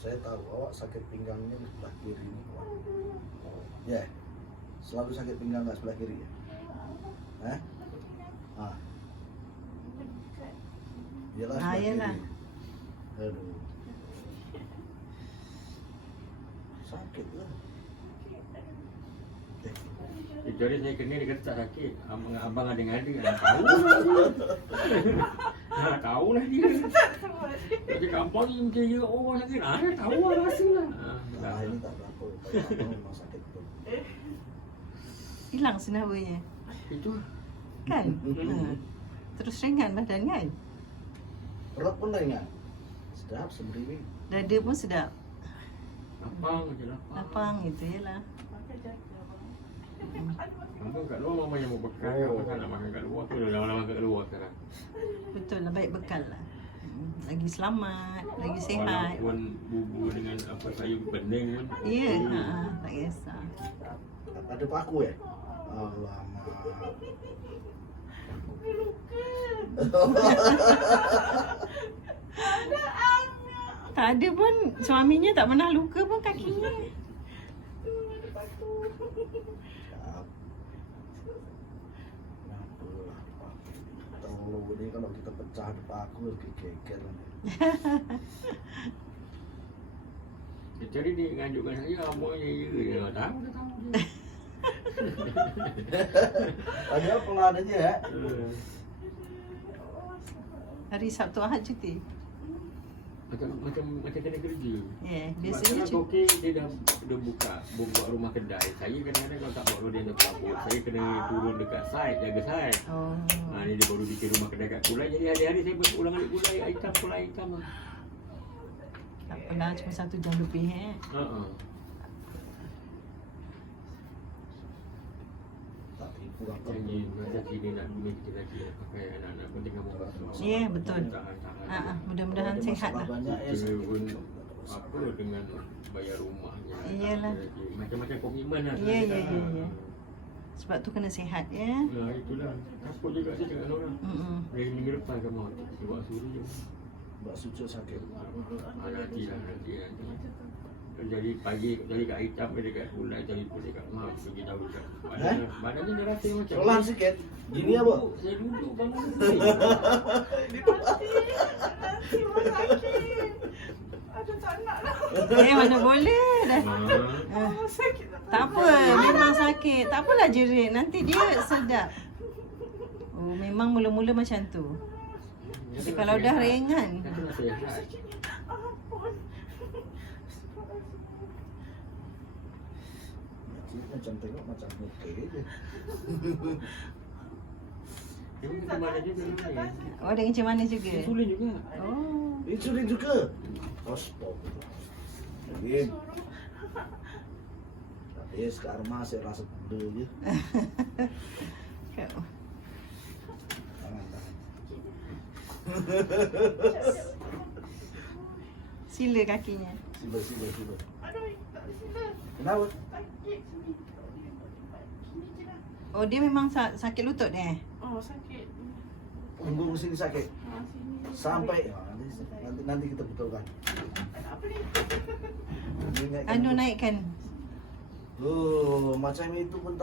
Saya tahu awak sakit pinggangnya di sebelah kiri ini. Ya, selalu sakit pinggang nggak sebelah kiri ya? Ah. Iyalah sebelah iyalah. kiri. Aduh. Sakit lah. Jadi saya kena dia kata tak sakit. Abang ada ngadi kan tahu. Tahu lah dia. Jadi kampung ni macam dia orang sakit. Tahu lah rasa lah. Nah, ini tak apa-apa. Kalau abang memang sakit betul. Hilang senawanya. Itu Kan? Terus ringan badan kan? Perut pun ringan. Sedap seberiwi. Dada pun sedap. lapang je lapang. Lapang gitu je lah. Abang kat luar mama yang mau bekal. Abang tak nak makan kat luar tu lama-lama kat luar sekarang. Betul lah, baik bekal lah. Lagi selamat, lagi sihat. Walaupun bubu dengan apa sayur bening pun. Ya, tak kisah. Ada paku ya? Alamak. Tak ada pun, suaminya tak pernah luka pun kakinya. Tahu ni kalau kita pecah ada paku kekekel. Jadi dia ngajukan saya abang ya tahu dah tahu je. Ada pelan aja ya. Hari Sabtu Ahad cuti. Macam kena kerja. Ya, biasanya Macam okey dia dah buka rumah kedai. Saya kadang-kadang kalau tak bawa dia pelabur, saya kena turun dekat site, jaga site. Oh. Ni dia baru bikin rumah kedai kat Kulai. Jadi hari-hari saya berulang alik Kulai item lah. Tak apalah, cuma 1 jam lebih Tapi kurang Janji macam sini nak duit kita lagi pakai anak-anak pun tengah mau masuk. Ya, betul. Mudah-mudahan sihat lah. banyak ya. Dia pun apa dengan bayar rumahnya. Iyalah. Macam-macam komitmen lah. Ya. Sebab tu kena sihat ya. Itulah. Takut juga saya cakap dengan orang. Dari minggu depan ke mau buat suri je. Mbak Sucu sakit. Nanti. Jadi pagi jadi kat hitam ke dekat Kulai, jadi pun dekat Maaf pergi jauh dekat badannya dia rasa macam Pelan sikit. Gini ya, Bu? Saya duduk bangun. Mana boleh dah. Tak apa, memang sakit. Tak apalah jerit. Nanti dia sedap. Oh, memang mula-mula macam tu. Tapi kalau dah ringan. Kata nak sihat. Macam tengok macam okey je. Dia pun macam mana juga ni. Oh, dia macam mana juga? Insulin juga. Oh. Insulin juga. Astagfirullah. Jadi sekarang masih rasa pedas je. Kau. Tangan. Sila kakinya. Sila. Kenapa? Oh, dia memang sakit lutut dia? Oh, sakit. Punggung sini sakit. Sini. Sampai nanti kita betulkan. Apa ni? Anu naikkan. Oh, macam itu pun